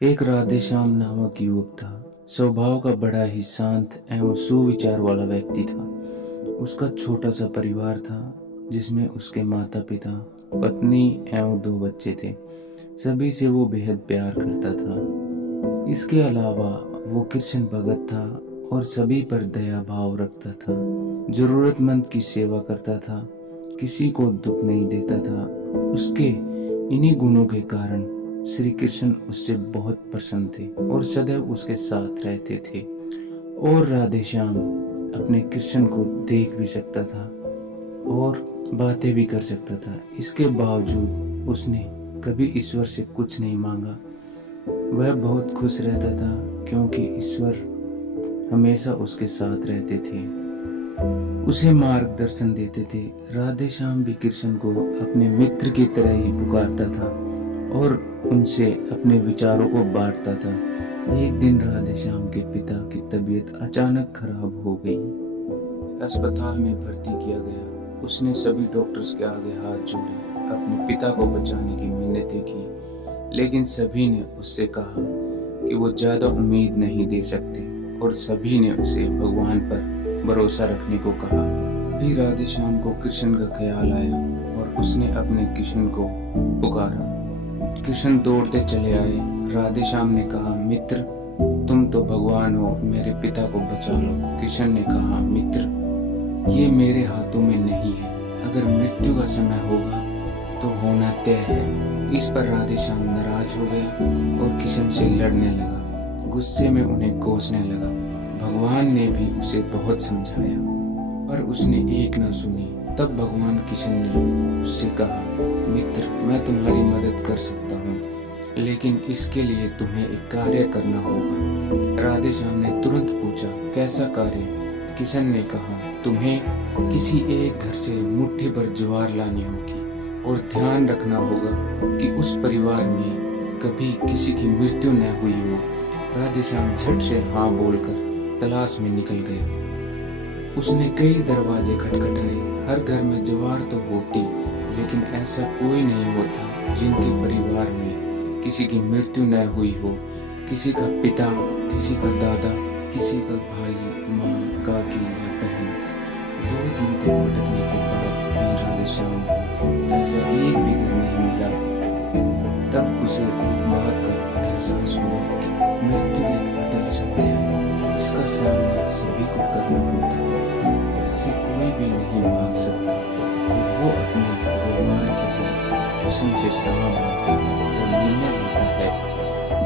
एक राधेश्याम नामक युवक था। स्वभाव का बड़ा ही शांत एवं सुविचार वाला व्यक्ति था। उसका छोटा सा परिवार था जिसमें उसके माता पिता, पत्नी एवं 2 बच्चे थे। सभी से वो बेहद प्यार करता था। इसके अलावा वो कृष्ण भगत था और सभी पर दया भाव रखता था। जरूरतमंद की सेवा करता था, किसी को दुख नहीं देता था। उसके इन्हीं गुणों के कारण श्री कृष्ण उससे बहुत प्रसन्न थे और सदैव उसके साथ रहते थे। और राधेश्याम अपने कृष्ण को देख भी सकता था और बातें भी कर सकता था। इसके बावजूद उसने कभी ईश्वर से कुछ नहीं मांगा। वह बहुत खुश रहता था क्योंकि ईश्वर हमेशा उसके साथ रहते थे, उसे मार्गदर्शन देते थे। राधेश्याम भी कृष्ण को अपने मित्र की तरह ही पुकारता था और उनसे अपने विचारों को बांटता था। एक दिन राधेश्याम के पिता की तबीयत अचानक खराब हो गई। अस्पताल में भर्ती किया गया। उसने सभी डॉक्टर्स के आगे हाथ जोड़े, अपने पिता को बचाने की मिन्नतें की, लेकिन सभी ने उससे कहा कि वो ज्यादा उम्मीद नहीं दे सकते और सभी ने उसे भगवान पर भरोसा रखने को कहा। अभी राधेश्याम को कृष्ण का ख्याल आया और उसने अपने कृष्ण को पुकारा। कृष्ण दौड़ते चले आए। राधेश्याम ने कहा, मित्र तुम तो भगवान हो, मेरे पिता को बचा लो। कृष्ण ने कहा, मित्र ये मेरे हाथों में नहीं है, अगर मृत्यु का समय होगा तो होना तय है। इस पर राधेश्याम नाराज हो गया और कृष्ण से लड़ने लगा, गुस्से में उन्हें कोसने लगा। भगवान ने भी उसे बहुत समझाया पर उसने एक ना सुनी। तब भगवान कृष्ण ने उससे कहा, मित्र मैं तुम्हारी मदद कर सकता हूँ, लेकिन इसके लिए तुम्हें एक कार्य करना होगा। राधेश्याम ने तुरंत पूछा, कैसा कार्य? कृष्ण ने कहा, तुम्हें किसी एक घर से मुट्ठी भर ज्वार लानी होगी और ध्यान रखना होगा कि उस परिवार में कभी किसी की मृत्यु न हुई हो। राधेश्याम झट से हाँ बोलकर तलाश में निकल गया। उसने कई दरवाजे खटखटाए। हर घर में ज्वार तो होती, लेकिन ऐसा कोई नहीं होता जिनके परिवार में किसी की मृत्यु न हुई हो। किसी का पिता, किसी का दादा, किसी का भाई, माँ, काकी या बहन। 2 दिन तक भटकने के बाद भी राधेश्याम को ऐसा एक भी घर नहीं मिला। तब उसे एक बात का एहसास हुआ कि मृत्यु एक अटल सत्य है, इसका सामना सभी को करना होता है, इससे कोई भी नहीं भाग सकता। और वो अपने व्यवहार के लिए कृष्ण से क्षमा मांगता है और निर्णय लेता है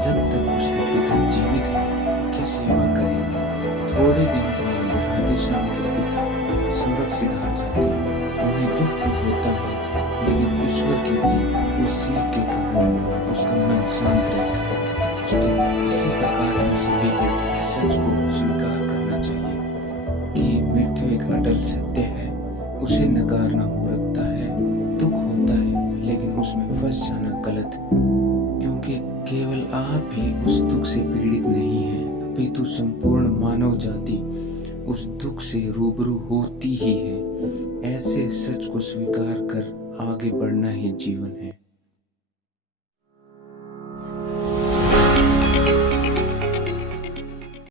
जब तक उसके पिता जीवित है कि सेवा करेगा। थोड़े दिनों बाद राधेश्याम के पिता स्वर्ग सिधार जाते हैं। उन्हें दुख तो होता है, लेकिन ईश्वर की दी उस सीख के कारण उसका मन शांत रहता है। तो इसी प्रकार हम सभी को सच को स्वीकार करना चाहिए कि मृत्यु एक अटल सत्य है। उसे नकारना मूर्खता है। दुख होता है, लेकिन उसमें फंस जाना गलत है, क्योंकि केवल आप ही उस दुख से पीड़ित नहीं है, अपितु संपूर्ण मानव जाति उस दुख से रूबरू होती ही है। ऐसे सच को स्वीकार कर आगे बढ़ना ही जीवन है।